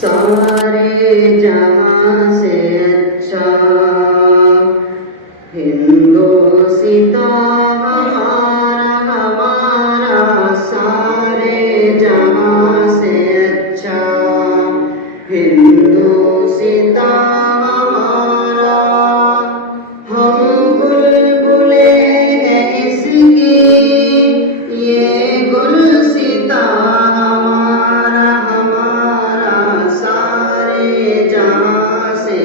सारे जहां से अच्छा हिंदुस्तान हमारा सारे जहां से अच्छा हिंदुस्तान हमारा हम बुलबुले हैं इसकी ये गुलसिता हमारा हमारा सारे जहां से